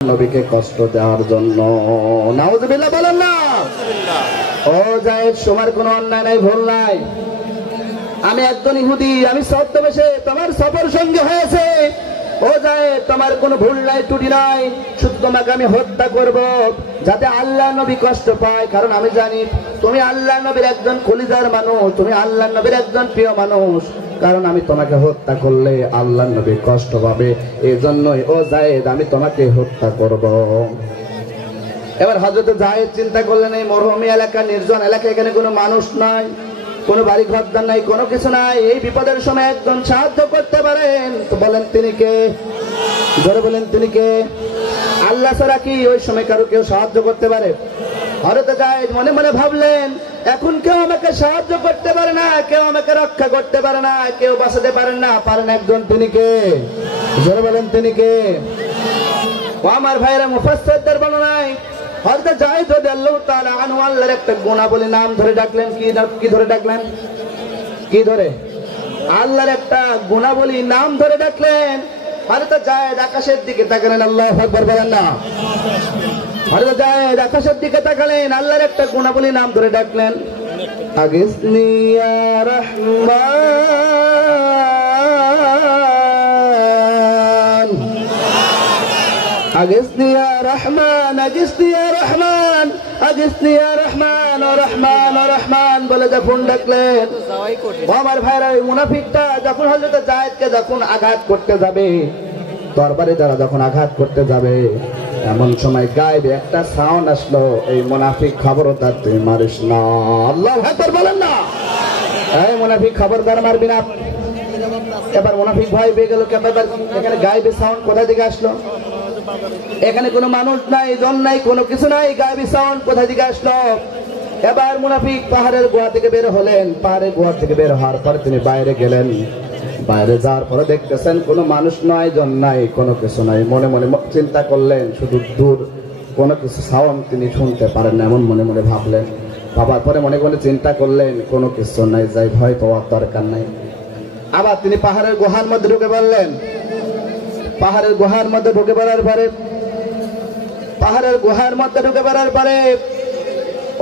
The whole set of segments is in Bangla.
নবীকে কষ্ট দেওয়ার জন্য। নাউজুবিল্লাহ বলেন না। ও যায়েদ, তোমার কোনো অন্যায় নাই, ভুল নাই। আমি একজন ইহুদি, আমি ছদ্মবেশে তোমার সফর সঙ্গে হয়েছে। ও যায়েদ, তোমার কোনো ভুল নাই, ত্রুটি নাই। শুধু তোমাকে আমি হত্যা করব যাতে আল্লাহ নবী কষ্ট পায়, কারণ আমি জানি তুমি আল্লাহ নবীর একজন কলিজার মানুষ, তুমি আল্লাহ নবীর একজন প্রিয় মানুষ। কারণ আমি তোমাকে হত্যা করলে আল্লাহ নবী কষ্ট পাবে, এই জন্যই ও যায়েদ আমি তোমাকে হত্যা করব। এবার হযরত যায়েদ চিন্তা করলেন, এই মরুভূমি এলাকা, নির্জন এলাকা, এখানে কোনো মানুষ নাই, কোনো বাড়ি ঘরদার নাই, কোনো কিছু নাই। এই বিপদের সময় একজন সাহায্য করতে পারেন, তো বলেন তিনি কে? জোরে বলেন তিনি কে? আল্লাহ ছাড়া কি ওই সময় কারো কেউ সাহায্য করতে পারে? হযরত যায়েদ মনে মনে ভাবলেন, এখন কেউ আমাকে সাহায্য করতে পারে না, কেউ আমাকে রক্ষা করতে পারে না, কেউ বাঁচাতে পারেন না, পারেন একজন, তিনি কে? জোরে বলেন তিনি কে? ও আমার ভাইরা, মুফাসসিরদের বর্ণনায় হযরত যায়েদ রাদিয়াল্লাহু তাআলা আনহু আল্লাহর একটা গুণাবলী নাম ধরে ডাকলেন। কি ধরে ডাকলেন? কি ধরে? আল্লাহর একটা গুণাবলী নাম ধরে ডাকলেন। হযরত যায়েদ আকাশের দিকে তাকালেন, আল্লাহু আকবার বলেন না। হযরত যায়েদ আকাশের দিকে তাকালেন, আল্লাহর একটা গুণাবলী নাম ধরে ডাকলেন, আগিসনি ইয়া রাহমান, আগিসনি ইয়া রহমান, আগিসনি ইয়া রহমান, আগিসনি ইয়া রহমান, ও রহমান, ও রহমান বলে যখন ডাকলেন। আমার ভাইরা, ওই মুনাফিকটা যখন হযরত যায়েদকে যখন আঘাত করতে যাবে, দরবারে যারা যখন আঘাত করতে যাবে, এমন সময় গায়েবে একটা সাউন্ড আসলো, এই মুনাফিক খবরদার তুই মারিস না। আল্লাহু আকবার বলেন না। এই মুনাফিক খবরদার মারবি না। এবার মুনাফিক ভয় পেয়ে গেল, এখানে গায়েবে সাউন্ড কোথা থেকে আসলো? এখানে কোনো মানুষ নাই, জন নাই, কোনো কিছু নাই, গায়েবী সাউন্ড কোথা থেকে আসলো? এবার মুনাফিক পাহাড়ের গুহা থেকে বের হলেন। পাহাড়ের গুহা থেকে বের হওয়ার পর তিনি বাইরে গেলেন। বাইরে যাওয়ার পরে দেখতেছেন কোনো মানুষ নয়, জন নাই, কোনো কিছু নাই। মনে মনে চিন্তা করলেন, শুধু দূর কোনো কিছু সাউন্ড তিনি শুনতে পারেন না, এমন মনে মনে ভাবলেন। ভাবার পরে মনে মনে চিন্তা করলেন, কোনো কিছু নাই, যাই, ভয় পাওয়ার দরকার নাই। আবার তিনি পাহাড়ের গুহার মধ্যে ঢুকে পড়লেন। পাহাড়ের গুহার মধ্যে ঢুকে পড়ার পরে, পাহাড়ের গুহার মধ্যে ঢুকে পড়ার পরে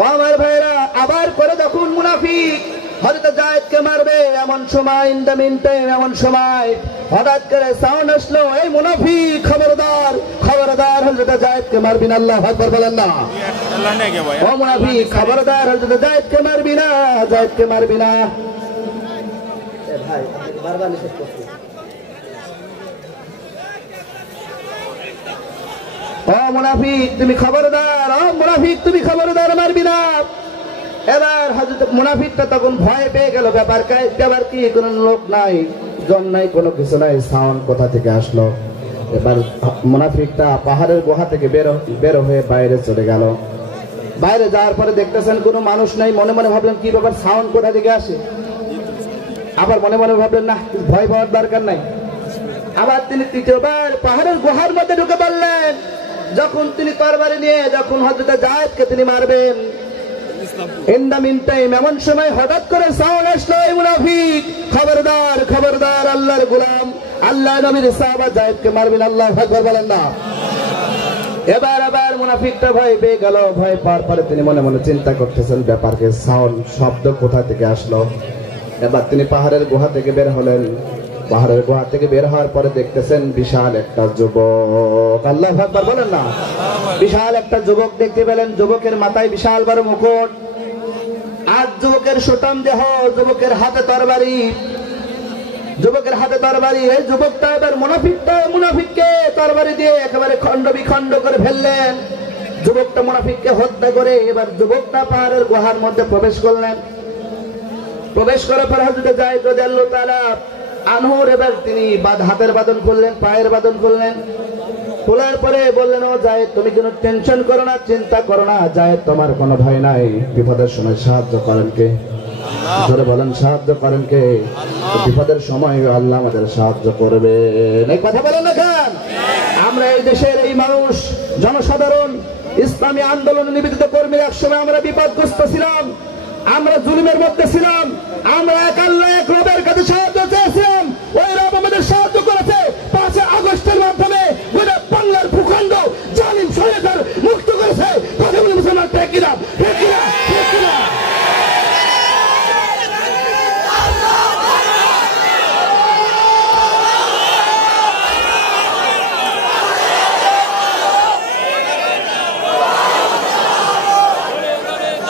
ও আমার ভাইরা, আবার করে যখন মুনাফিক হযরত যায়েদকে মারবে, এমন সময়, ইন দ্য মিন টাইম, এমন সময় হঠাৎ করে সাউন্ড আসলো, এই মুনাফিক খবরদার, খবরদার হযরত যায়েদকে মারবি না। আল্লাহু আকবার বলেন না। ও মুনাফিক খবরদার, হযরত যায়েদকে মারবি না, যায়েদকে মারবি না। এ ভাই, বারবার নিষেধ করছি। ও মুনাফিক তুমি খবরদার, ও মুনাফিক তুমি খবরদার, মারবি না। এবার হযরত মুনাফিকটা তখন ভয় পেয়ে গেল, ব্যাপার কি, কোনো লোক নাই, জন নাই, কোনো কিছু নাই, সাউন্ড কোথা থেকে আসলো? এবার মুনাফিকটা পাহাড়ের গুহা থেকে বের হয়ে বাইরে চলে গেল। বাইরে যাওয়ার পরে দেখতেছেন কোনো মানুষ নাই। মনে মনে ভাবলেন, কি ব্যাপার, সাউন্ড কোথা থেকে আসে? আবার মনে মনে ভাবলেন, না, ভয় পাওয়ার দরকার নাই। আবার তিনি তৃতীয়বার পাহাড়ের গুহার মধ্যে ঢুকে পড়লেন। যখন তিনি তরবারি নিয়ে যখন হযরত যায়েদকে তিনি মারবেন, ইন দ্য মিন টাইম, এমন সময় হঠাৎ করে সাউন্ড আসলো, এই মুনাফিক খবরদার, খবরদার, আল্লাহর গোলাম, আল্লাহ নবীর সাহাবা যায়েদকে মারবেন। আল্লাহু আকবার বলেন না। এবার আবার মুনাফিকটা ভয় পেয়ে গেল। ভয় পাওয়ার পরে তিনি মনে মনে চিন্তা করতেছেন, ব্যাপারকে, সাউন্ড, শব্দ কোথা থেকে আসলো? এবার তিনি পাহাড়ের গুহা থেকে বের হলেন। পাহাড়ের গুহা থেকে বের হওয়ার পরে দেখতেছেন বিশাল একটা যুবক। আল্লাহু আকবার বলেন না। বিশাল একটা যুবক দেখতে পেলেন। যুবকের মাথায় বিশাল বড় মুকুট, আর যুবকের সুঠাম দেহ, যুবকের হাতে তরবারি, যুবকের হাতে তরবারি। এই যুবকটা এবার মুনাফিককে তরবারি দিয়ে একেবারে খণ্ড বিখণ্ড করে ফেললেন। যুবকটা মুনাফিককে হত্যা করে এবার যুবকটা পাহাড়ের গুহার মধ্যে প্রবেশ করলেন। প্রবেশ করার পর হযরত যায়েদ রাদিয়াল্লাহু তাআলা আনহুর এবার তিনি হাতের বাঁধন খুললেন, পায়ের বাঁধন খুললেন। খোলার পরে বললেন, ও যায়েদ, তুমি কোনো টেনশন করো না, চিন্তা করো না, যায়েদ তোমার কোনো ভয় নাই। বিপদের সময় সাহায্য করেন কে? জোরে বলেন, সাহায্য করেন কে? বিপদের সময় আল্লাহ আমাদের সাহায্য করবে। এই কথা বলেন না কেন? আমরা এই দেশের এই মানুষ, জনসাধারণ, ইসলামী আন্দোলন নিবেদিত কর্মী, একসময় আমরা বিপদগ্রস্ত ছিলাম, আমরা জুলুমের মধ্যে ছিলাম, আমরা এক আল্লাহ, এক রবের কাছে সাহায্য চেয়েছিলাম। ওই রব আমাদের সাহায্য করেছে। 5 আগস্টের মাধ্যমে গোটা বাংলার ভূখণ্ড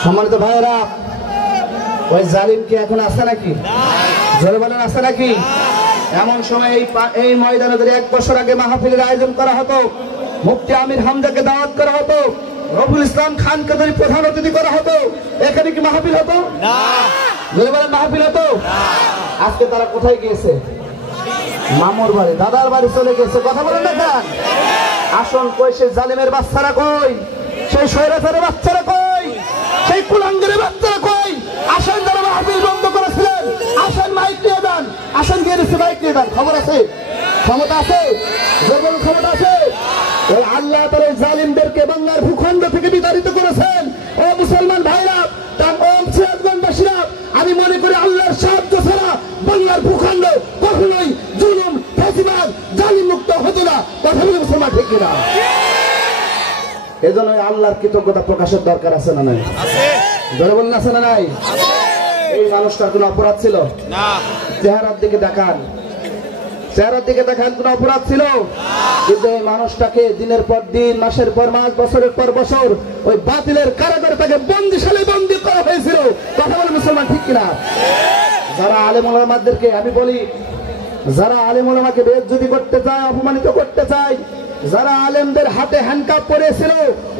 সম্মানিত ভাইয়েরা, ওই জালিম কি এখন আছে নাকি? জোরে বলেন আছে নাকি? এমন সময় এই ময়দানে যদি 1 বছর আগে মাহফিলের আয়োজন করা হতো, মুফতি আমির হামজাকে দাওয়াত করা হতো, রফুল ইসলাম খানকে যদি প্রধান অতিথি করা হতো, এখানে কি মাহফিল হতো? না। জোরে বলেন মাহফিল হতো? আজকে তারা কোথায় গিয়েছে? মামুর বাড়ি, দাদার বাড়ি চলে গেছে। কথা বলেন না কেন? আসন কই? সেই জালিমের বাচ্চারা কই? সেই স্বৈরাচারের বাচ্চারা কই? সেই কুলাঙ্গের বাচ্চারা কই? আসেন, যারা মাহফিল বন্ধ করেছিলেন, আসেন মাইক নিয়ে যান, আসেন গিয়ে মাইক নিয়ে যান। খবর আছে? ক্ষমতা আছে? জোর ক্ষমতা আছে? ওই আল্লাহ তাআলা জালিমদেরকে বাংলার ভূখণ্ড থেকে বিতাড়িত করেছেন। ও মুসলমান ভাইরা, সিরাজগঞ্জবাসীরা, আমি মনে করি আল্লাহর সাহায্য ছাড়া বাংলার ভূখণ্ড কখনোই জুলুম, ফ্যাসিবাদ, জালিম মুক্ত হতো না। কথা বলে মুসলমান ঠিক কিনা? এজন্য আল্লাহর কৃতজ্ঞতা প্রকাশের দরকার আছে না নাই? জোরে বলেন আছে না নাই? এই মানুষটার কোনো অপরাধ ছিল না? চেহারার দিকে দেখান, চেহারার দিকে দেখান, কোন অপরাধ ছিল? কিন্তু এই মানুষটাকে দিনের পর দিন, মাসের পর মাস, বছরের পর বছর ওই বাতিলের কারাগারে তাকে বন্দিশালে বন্দী করা হয়েছিল। কথা বলে মুসলমান ঠিক কিনা? যারা আলেম ওলামাদেরকে আমি বলি, যারা আলেম ওলামাকে বেইজ্জতি করতে চায়, অপমানিত করতে চায়, যারা আলেমদের হাতে হ্যান্ডকাপ পরেছিল,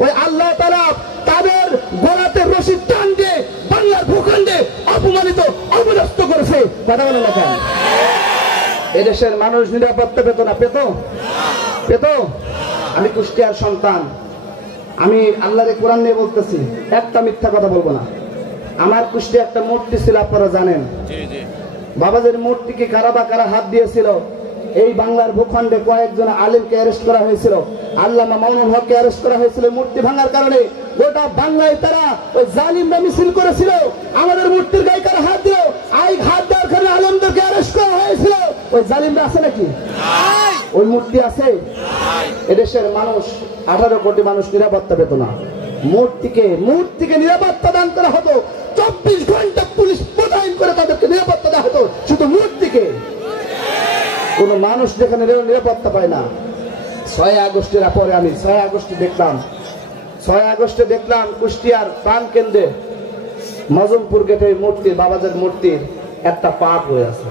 ওই আল্লাহ তাআলা তাদের গলাতে রশি টান দিয়ে বাংলার ভূখণ্ডে অপমানিত, অপদস্থ করেছে। কথা বলে না কেন? এদেশের মানুষ নিরাপত্তা পেত না? পেত? আমি কুষ্টিয়ার সন্তান, আমি আল্লাহর কোরআন নিয়ে বলতেছি, একটা মিথ্যা কথা বলবো না। আমার কুষ্টিয়া একটা মূর্তি ছিল, আপনারা জানেন। বাবাদের মূর্তিকে কারা বা কারা হাত দিয়েছিল? এই বাংলার ভূখণ্ডে কয়েকজন আলেমকে অ্যারেস্ট করা হয়েছিল। আল্লামা মামুনুল হককে অ্যারেস্ট করা হয়েছিল মূর্তি ভাঙার কারণে। গোটা বাংলায় তারা ওই জালিমরা মিছিল করেছিল, আমাদের মূর্তির গায়ে কারা হাত দিল, হাত দেওয়ার কারণে আলেমদেরকে অ্যারেস্ট করা হয়েছিল। ওই জালিমরা আছে নাকি? ওই মূর্তি আছে? এদেশের মানুষ 18 কোটি মানুষ নিরাপত্তা পেত না। মূর্তিকে নিরাপত্তা দান করা হতো, 24 ঘন্টা পুলিশ মোতায়েন করে তাদেরকে নিরাপত্তা দেওয়া হতো। শুধু মূর্তিকে, কোন মানুষ যেখানে নিরাপত্তা পায় না। 6 আগস্টের পরে আমি 6 আগস্টে দেখলাম কুষ্টিয়ার প্রাণ কেন্দ্রে মজমপুর গেটে মূর্তি, বাবাদের মূর্তির একটা পা পড়ে আছে।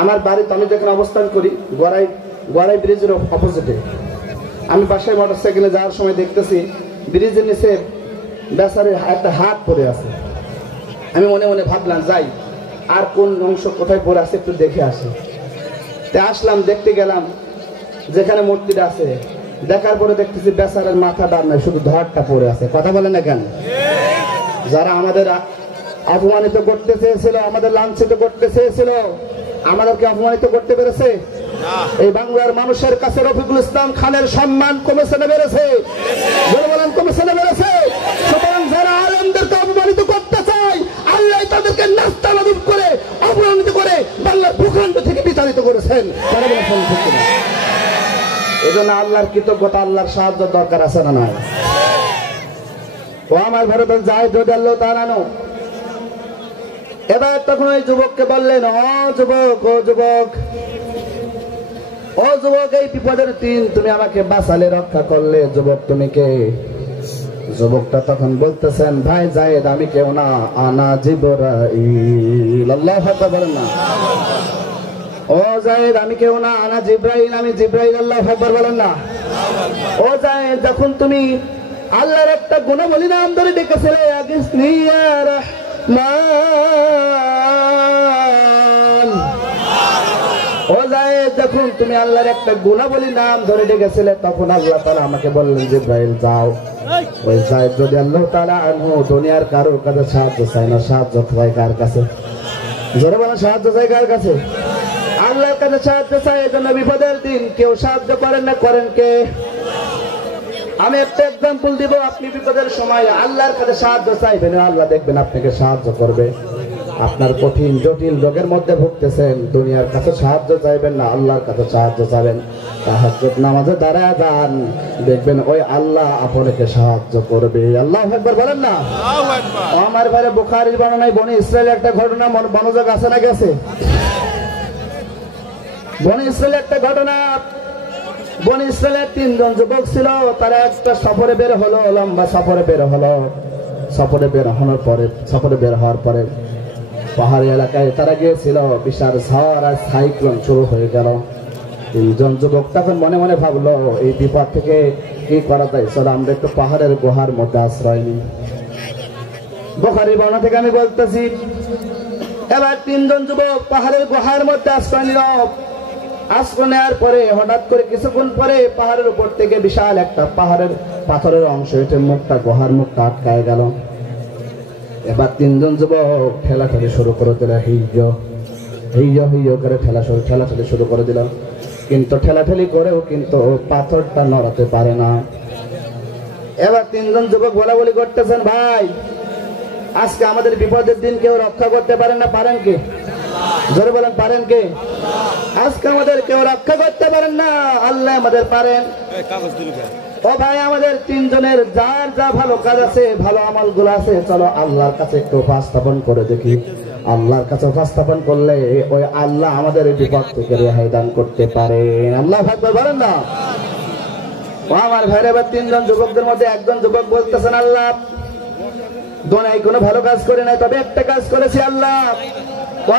আমার বাড়িতে আমি যেখানে অবস্থান করি, গড়াই ব্রিজের অপোজিটে, আমি বাসায় মোটরসাইকেলে যাওয়ার সময় দেখতেছি ব্রিজের নিচে বেচারের একটা হাত পড়ে আছে। আমি মনে মনে ভাবলাম, যাই আর কোন অংশ কোথায় পড়ে আছে একটু দেখে আসি। তা আসলাম, দেখতে গেলাম যেখানে মূর্তিটা আছে। দেখার পরে দেখতেছি বেচারের মাথা ডান নাই, শুধু ধড়টা পড়ে আছে। কথা বলে না কেন? যারা আমাদের অপমানিত করতে চেয়েছিল, আমাদের লাঞ্ছিত করতে চেয়েছিল, আমাদেরকে অপমানিত করতে পেরেছে? এই বাংলার মানুষের কাছে রফিকুল ইসলাম খানের সম্মান কমেছে না বেড়েছে? বলেন কমেছে না বেড়েছে? সুতরাং যারা আলেমদেরকে অপমানিত করতে চায়, আল্লাহ তাদেরকে নাস্তানাবুদ করে, অপমানিত করে বাংলার ভূখণ্ড থেকে বিতাড়িত করেছেন। এজন্য আল্লাহর কৃতজ্ঞতা, আল্লাহর সাহায্য দরকার আছে না নাই? ও আমার ভারত যায় যদি আল্লাহ তাআলা নো। এবার তখন ওই যুবককে বললেন, ও যুবক, এই বিপদের দিন তুমি আমাকে বাঁচালে, রক্ষা করলে, যুবক তুমি কে? যুবকটা তখন বলতেছেন, ভাই যায়েদ আমি কেউ না, আনা জিবরাইল। আল্লাহু আকবার বলেন না? ও যায়েদ আমি কেউ না, আনা জিবরাইল, আমি জিবরাইল। আল্লাহু আকবার বলেন না? ও যায়েদ, যখন তুমি আল্লাহর একটা গুণাবলী নাম ধরে ডেকেছিলে, আগিসনি ইয়া রাহমান। ও যায়েদ, যখন তুমি আল্লাহর একটা গুণাবলী নাম ধরে ডেকেছিলে, তখন আল্লাহ তাআলা আমাকে বললেন, জিবরাইল যাও। ওই যায়েদ যদি আল্লাহ তাআলা আনহু দুনিয়ার কারোর কাছে সাহায্য চায় না, সাহায্য চায় কার কাছে? জোরে বলেন, সাহায্য চায় কার কাছে? আল্লাহর কাছে সাহায্য চায়। এই জন্য বিপদের দিন কেউ সাহায্য করেন না, করেন কে? আমি একটা এক্সাম্পল দিব। আপনি বিপদের সময় আল্লাহর কাছে সাহায্য চাইবেন, আল্লাহ দেখবেন আপনাকে সাহায্য করবে। আপনার কঠিন জটিল রোগের মধ্যে ভুগতেছেন, দুনিয়ার কাছে সাহায্য চাইবেন না, আল্লাহর কাছে সাহায্য চাইবেন। তাহাজ্জুদ নামাজে দাঁড়ায় যান, দেখবেন ওই আল্লাহ আপনাকে সাহায্য করবে। আল্লাহু আকবার বলেন না? আমার ভাইরে, বুখারীর বর্ণনায় বনি ইসরায়েলের একটা ঘটনা মনোযোগ আছে না গেছে? বনি ইসরায়েলের একটা ঘটনা। বনি ইসরায়েলের 3 জন যুবক ছিল, তারা একটা সফরে বের হলো, লম্বা সফরে বের হলো। সফরে বের হওয়ার পরে পাহাড়ি এলাকায় তারা গিয়েছিল, বিশাল ঝড় আর সাইক্লোন শুরু হয়ে গেল। তিনজন যুবক তখন মনে মনে ভাবলো, এই বিপদ থেকে কি করা যায়, চলো আমরা একটু পাহাড়ের গুহার মধ্যে আশ্রয় নিই। বুখারী বর্ণনা থেকে আমি বলতেছি, এবার তিনজন যুবক পাহাড়ের গুহার মধ্যে আশ্রয় নিল। আশ্রয় নেওয়ার পরে হঠাৎ করে কিছুক্ষণ পরে পাহাড়ের উপর থেকে বিশাল একটা পাহাড়ের পাথরের অংশ এটে গুহার মুখটা আটকায় গেল। এবার তিনজন যুবক ঠেলাঠেলি শুরু করে দিল, হিয় করে ঠেলাঠেলি শুরু করে দিল। কিন্তু ঠেলাঠেলি করেও কিন্তু পাথরটা নড়াতে পারে না। এবার তিনজন যুবক বলাবলি করতেছেন, ভাই আজকে আমাদের বিপদের দিন কেউ রক্ষা করতে পারেন না, পারেন কে? জোরে বলেন, পারেন কে? আজকে আমাদের কেউ রক্ষা করতে পারেন না, আল্লাহ আমাদের পারেন। ও ভাই, আমাদের তিনজনের যার যা ভালো কাজ আছে, ভালো আমল গুলো আছে, চলো আল্লাহর কাছে একটু উপস্থাপন করে দেখি। আল্লাহর কাছে উপস্থাপন করলে ওই আল্লাহ আমাদের বিপদ থেকে রেহাই দান করতে পারেন। আল্লাহ আকবার বলেন না। ও আমার ভাইরা, এবার তিনজন যুবকদের মধ্যে একজন যুবক বলতেছেন, আল্লাহ দোনাই কোনো ভালো কাজ করে নাই, তবে একটা কাজ করেছি আল্লাহ।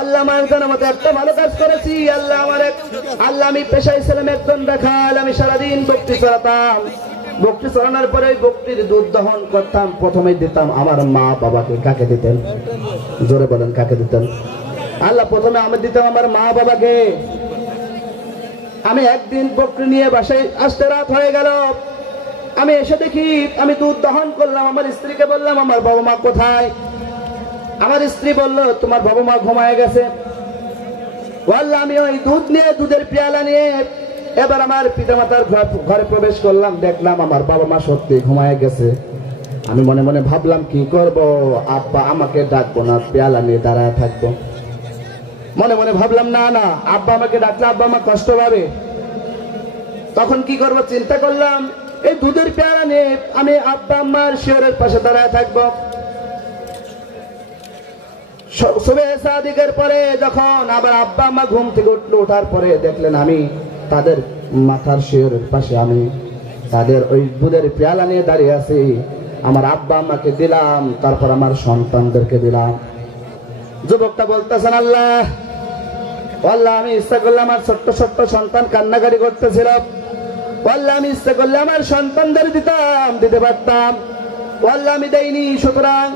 আল্লাহ আমার জানার মতো একটা ভালো কাজ করেছি আল্লাহ। আল্লাহ আমি পেশায় ছিলাম একজন রাখাল, আমি সারাদিন বকরি চড়াতাম। বকরি চড়ানোর পরে ওই বকরির দুধ দহন করতাম, প্রথমে দিতাম আমার মা বাবাকে। কাকে দিতেন? জোরে বলেন, কাকে দিতেন? আল্লাহ প্রথমে আমি দিতাম আমার মা বাবাকে। আমি একদিন বকরি নিয়ে বাসায় আসতে রাত হয়ে গেল। আমি এসে দেখি আমি দুধ দহন করলাম। আমার স্ত্রীকে বললাম, আমার বাবা মা কোথায়? আমার স্ত্রী বলল, তোমার বাবা মা ঘুমায় গেছে। বললাম, আমি ওই দুধ নিয়ে, দুধের পেয়ালা নিয়ে এবার আমার পিতামাতার ঘরে প্রবেশ করলাম। দেখলাম আমার বাবা মা সত্যি ঘুমায় গেছে। আমি মনে মনে ভাবলাম, কি করব, আব্বা আমাকে ডাকবো না, পেয়ালা নিয়ে দাঁড়ায় থাকবো। মনে মনে ভাবলাম, না না, আব্বা আমাকে ডাকলে আব্বা আমার কষ্ট পাবে। তখন কি করব চিন্তা করলাম, এই দুধের পেয়ালা নিয়ে আমি আব্বা আম্মার শিয়রের পাশে দাঁড়ায় থাকবো। সুবহে সাদিকের পরে যখন আবার আব্বা আম্মা ঘুম থেকে উঠলো, ওঠার পরে দেখলেন আমি তাদের মাথার শিয়রের পাশে আমি তাদের ওই দুধের পেয়ালা নিয়ে দাঁড়িয়ে আছি। আমার আব্বা আম্মাকে দিলাম, তারপর আমার সন্তানদেরকে দিলাম। যুবকটা বলতেছেন, আল্লাহ আল্লাহ আমি ইচ্ছা করলে আমার ছোট্ট ছোট্ট সন্তান কান্নাকারি করতেছিল, আল্লাহ আমি ইচ্ছা করলে আমার সন্তানদের দিতে পারতাম, আল্লাহ আমি দেইনি। সুতরাং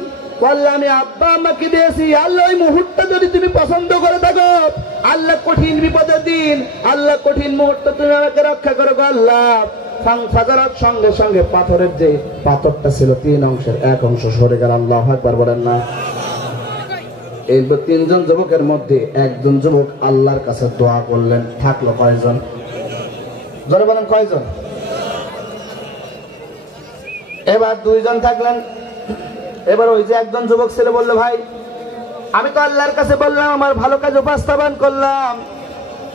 আল্লাহ আমি আব্বা আম্মাকে দিয়েছি। আল্লাহ ওই মুহূর্তটা যদি তুমি পছন্দ করে থাকো, আল্লাহ কঠিন বিপদের দিন, আল্লাহ কঠিন মুহূর্ত তুমি আমাকে রক্ষা করো আল্লাহ। ফাজারাত সঙ্গে সঙ্গে পাথরের যে পাথরটা ছিল 3 অংশের 1 অংশ সরে গেল। আল্লাহু আকবার বলেন না। এই 3 জন যুবকের মধ্যে একজন যুবক আল্লাহর কাছে দোয়া করলেন। থাকলো কয়জন? জোরে বলেন, কয়জন? এবার 2 জন থাকলেন। এবার ওই যে একজন যুবক ছেলে বললো, ভাই আমি তো আল্লাহর কাছে বললাম, আমার ভালো কাজ উপস্থাপন করলাম,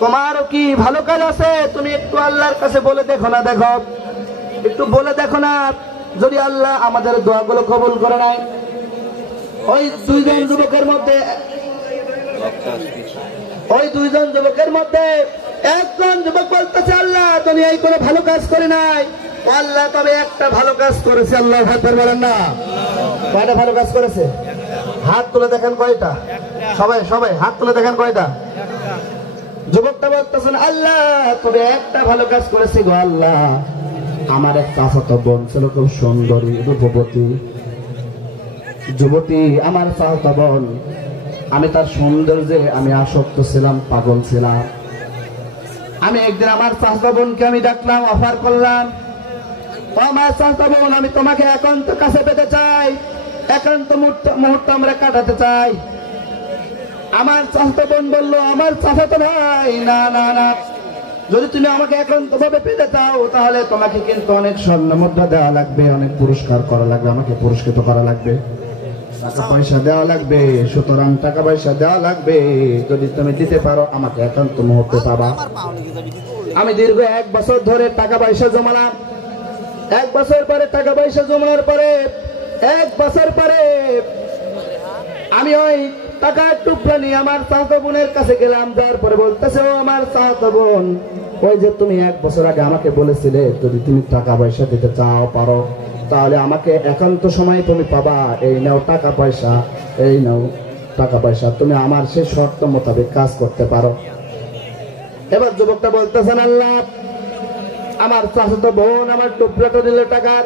তোমারও কি ভালো কাজ আছে? তুমি একটু আল্লাহর কাছে বলে দেখো না, একটু বলে দেখো না, যদি আল্লাহ আমাদের দোয়াগুলো কবুল করে নেয়। ওই 2 জন যুবকের মধ্যে একজন যুবক বলতেছে, আল্লাহ দুনিয়ায় কোনো ভালো কাজ করে নাই, আল্লাহ তবে একটা ভালো কাজ করেছে। আল্লাহ আকবার বলেন না। কয়টা ভালো কাজ করেছে? হাত তুলে দেখেন কয়টা? সবাই হাত তুলে দেখেন কয়টা? যুবকটা বলতেছেন, আল্লাহ তবে একটা ভালো কাজ করেছি গো আল্লাহ। আমার এক চাচাতো বোন ছিল, খুব সুন্দরী রূপবতী যুবতী, আমার চাচাতো বোন। আমি তার সৌন্দর্যে আমি আসক্ত ছিলাম, পাগল ছিলাম। আমি একদিন আমার চাচাতো বোনকে আমি ডাকলাম, অফার করলাম, আমার চাচাতো বোন আমি তোমাকে একান্ত কাছে পেতে চাই, একান্ত মুহূর্ত আমরা কাটাতে চাই। আমার চাচাতো বোন বলল, আমার চাচাতো ভাই, না না না, যদি তুমি আমাকে একান্ত ভাবে পেতে চাও তাহলে তোমাকে কিন্তু অনেক স্বর্ণ মুদ্রা দেওয়া লাগবে, অনেক পুরস্কার করা লাগবে, আমাকে পুরস্কৃত করা লাগবে, টাকা পয়সা দেওয়া লাগবে। সুতরাং টাকা পয়সা দেওয়া লাগবে, যদি তুমি দিতে পারো আমাকে একান্ত মুহূর্তে পাবা। আমি দীর্ঘ 1 বছর ধরে টাকা পয়সা জমালাম। 1 বছর পরে টাকা পয়সা জমানোর পরে 1 বছর পরে আমি ওই টাকার টুকরা নিয়ে আমার চাচাতো বোনের কাছে গেলাম। যার পরে বলতেছে, ও আমার চাচাতো বোন, ওই যে তুমি 1 বছর আগে আমাকে বলেছিলে যদি তুমি টাকা পয়সা দিতে চাও পারো তাহলে আমাকে একান্ত সময় তুমি পাবা, এই নাও টাকা পয়সা, এই নাও টাকা পয়সা, তুমি আমার সেই শর্ত মোতাবেক কাজ করতে পারো। এবার যুবকটা বলতেছেন, আল্লাহ আমার চাচাতো বোন আমার টুকরাটা দিলে টাকার,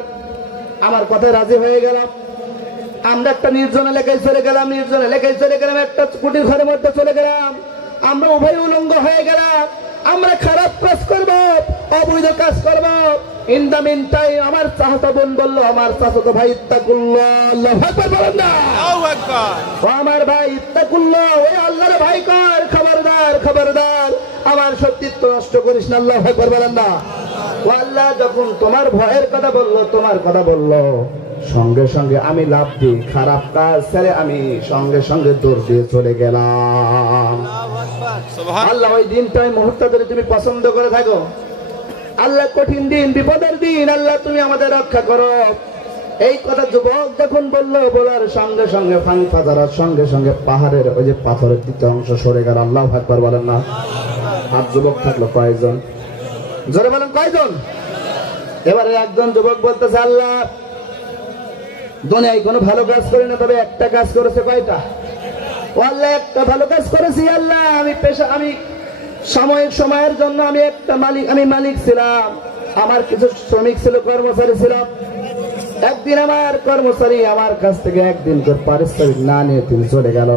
আমার কথায় রাজি হয়ে গেলাম। আমরা একটা নির্জন এলাকায় চলে গেলাম, একটা কুটির ঘরের মধ্যে চলে গেলাম। আমরা উভয় উলঙ্গ হয়ে গেলাম। আমরা খারাপ কাজ করবো, অবৈধ কাজ করবো। ইন দ্য মিন টাইম আমার চাচাতো বোন বললো, আমার চাচাতো ভাই ইত্তাকুল্লাহ, আল্লাহু আকবার বলেন না, আল্লাহু আকবার। ও আমার ভাই ইত্তাকুল্লাহ, ওই আল্লাহর ভয় কর, খবরদার খবরদার আমার সতীত্ব নষ্ট করিস না, আল্লাহু আকবার বলেন না। ও আল্লাহ যখন তোমার ভয়ের কথা বললো, তোমার কথা বললো, সঙ্গে সঙ্গে আমি লাভ দিই, খারাপ কাজ ছেড়ে আমি সঙ্গে সঙ্গে দৌড় দিয়ে চলে গেলাম। আল্লাহ ওই দিনটা ওই মুহূর্তটা যদি তুমি পছন্দ করে থাকো, আল্লাহ কঠিন দিন, বিপদের দিন, আল্লাহ তুমি আমাদের রক্ষা করো। এই কথা যুবক যখন বললো, বলার সঙ্গে সঙ্গে ফাজারার সঙ্গে সঙ্গে পাহাড়ের ওই যে পাথরের দ্বিতীয় অংশ সরে গেল। আল্লাহু আকবার বলেন না। আর যুবক থাকলো কয়জন? জোরে বলেন কয়জন? এবারে একজন যুবক বলতেছে, আল্লাহ দুনিয়ায় কোনো ভালো কাজ করি না, তবে একটা কাজ করেছে। কয়টা? ও আল্লাহ একটা ভালো কাজ করেছি আল্লাহ। আমি সাময়িক সময়ের জন্য আমি মালিক ছিলাম, আমার কিছু শ্রমিক ছিল, কর্মচারী ছিল। একদিন আমার কর্মচারী আমার কাছ থেকে একদিন করে পারিশ্রমিক না নিয়ে তিনি চলে গেল।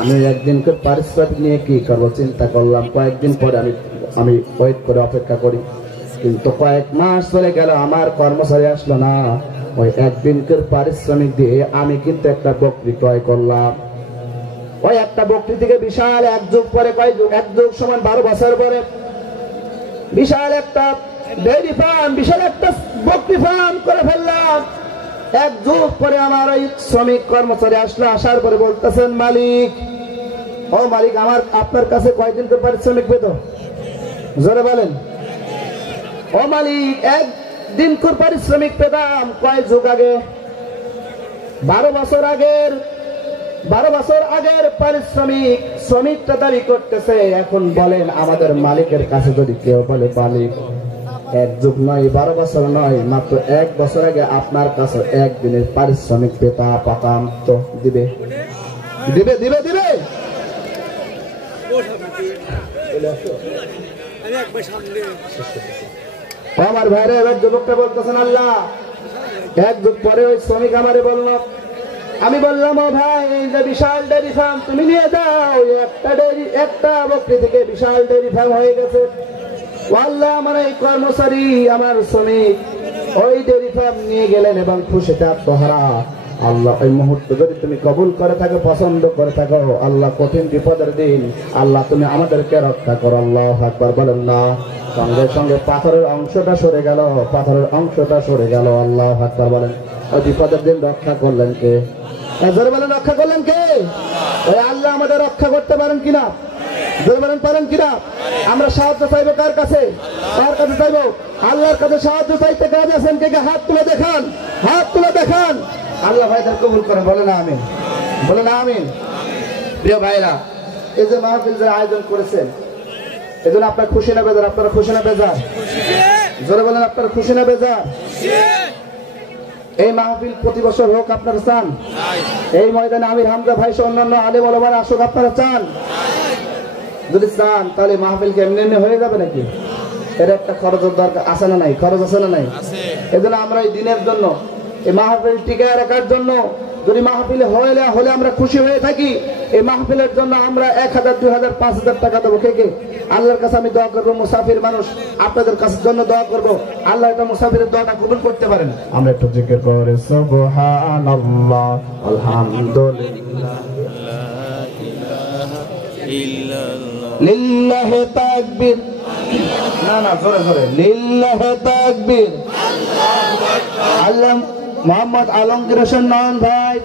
আমি একদিন করে পারিশ্রমিক নিয়ে কি করবো চিন্তা করলাম। কয়েকদিন পরে আমি ওয়েট করে অপেক্ষা করি, কিন্তু কয়েক মাস চলে গেল, আমার কর্মচারী আসলো না। ওই একদিন করে পারিশ্রমিক দিয়ে আমি কিন্তু একটা বকরি ক্রয় করলাম। ওই একটা বকরি থেকে বিশাল এক যুগ পরে, এক যুগ সমান 12 বছর পরে বিশাল একটা ডেইরি ফার্ম, বিশাল একটা বকরি ফার্ম করে ফেললাম। এক যুগ পরে আমার ওই শ্রমিক কর্মচারী আসলো, আসার পরে বলতেছেন, মালিক, ও মালিক, আপনার কাছে কয়দিন করে পারিশ্রমিক পেত? জোরে বলেন। ও মালিক, একদিন করে পারিশ্রমিক পেতাম কয় যুগ আগে? 12 বছর আগের পারিশ্রমিক শ্রমিকটা দাবি করতেছে। এখন বলেন আমাদের মালিকের কাছে যদি কেউ বলে, মালিক এক যুগ নয়, 12 বছর নয়, মাত্র 1 বছর আগে আপনার কাছে একদিনের পারিশ্রমিক পাতাম, তো দিবে? দিবে দিবে দিবে আমার ভাইরা। এবার যুবকটা বলতেছেন, আল্লাহ এক যুগ পরে ওই শ্রমিক আমারে বলল, আমি বললাম, ও ভাই, এই যে বিশাল ডেয়ারি ফার্ম তুমি নিয়ে যাও, একটা বকরি থেকে বিশাল ডেয়ারি ফার্ম হয়ে গেছে। ও আল্লাহ, আমার এই কর্মচারী, আমার শ্রমিক ওই ডেয়ারি ফার্ম নিয়ে গেলেন এবং খুশিতে আত্মহারা। আল্লাহ ওই মুহূর্তে যদি তুমি কবুল করে থাকো, পছন্দ করে থাকো, আল্লাহ কঠিন বিপদের দিন আল্লাহ তুমি আমাদেরকে রক্ষা করো। আল্লাহু আকবার বলেন না। সঙ্গে সঙ্গে পাথরের অংশটা সরে গেল, আল্লাহু আকবার বলেন। ওই বিপদের দিন রক্ষা করলেন কে? জোরে বলেন, রক্ষা করলেন কে? ওই আল্লাহ আমাদের রক্ষা করতে পারেন কিনা? জোরে বলেন, পারেন কিনা? আমরা সাহায্য চাইবো কার কাছে? কার কাছে চাইবো? আল্লাহর কাছে সাহায্য চাইতে কাজ আছেন কে? হাত তুলে দেখান, হাত তুলে দেখান। আল্লাহ ভাইদের কবুল করেন, বলে না আমিন, বলে না আমিন। প্রিয় ভাইরা, এই যে মাহফিল যে আয়োজন করেছেন, এজন্য আপনার খুশি না বেজার? আপনারা খুশি না বেজার? জোরে বলেন, আপনারা খুশি না বেজার? এই মাহফিল প্রতি বছর হোক আপনারা চান? এই ময়দানে আমির হামজা ভাই সহ অন্যান্য আলেম ওলামারা আসুক আপনারা চান? যদি চান তাহলে মাহফিল কি এমনি এমনি হয়ে যাবে নাকি? এর একটা খরচের দরকার আছে না নাই? খরচ আছে না নাই? এজন্য আমরা এই দিনের জন্য, এই মাহফিল টিকায় রাখার জন্য, যদি মাহফিলে হলে আমরা খুশি হয়ে থাকি, এই মাহফিলের জন্য আমরা 1000, 2000, 5000 টাকা দেবো। কে? আল্লাহর কাছে আমি দোয়া করবো, মুসাফির মানুষ আপনাদের কাছে জন্য দোয়া করবো, আল্লাহ এটা মুসাফিরের দোয়াটা কবুল করতে পারেন। আমরা একটু জিকির করে সুবহানাল্লাহ, আলহামদুলিল্লাহ, লিল্লাহি তাকবীর, না জোরে জোরে, লিল্লাহি তাকবীর, আল্লাহ মোহাম্মদ আলমগীর হোসেন নয়ন ভাই।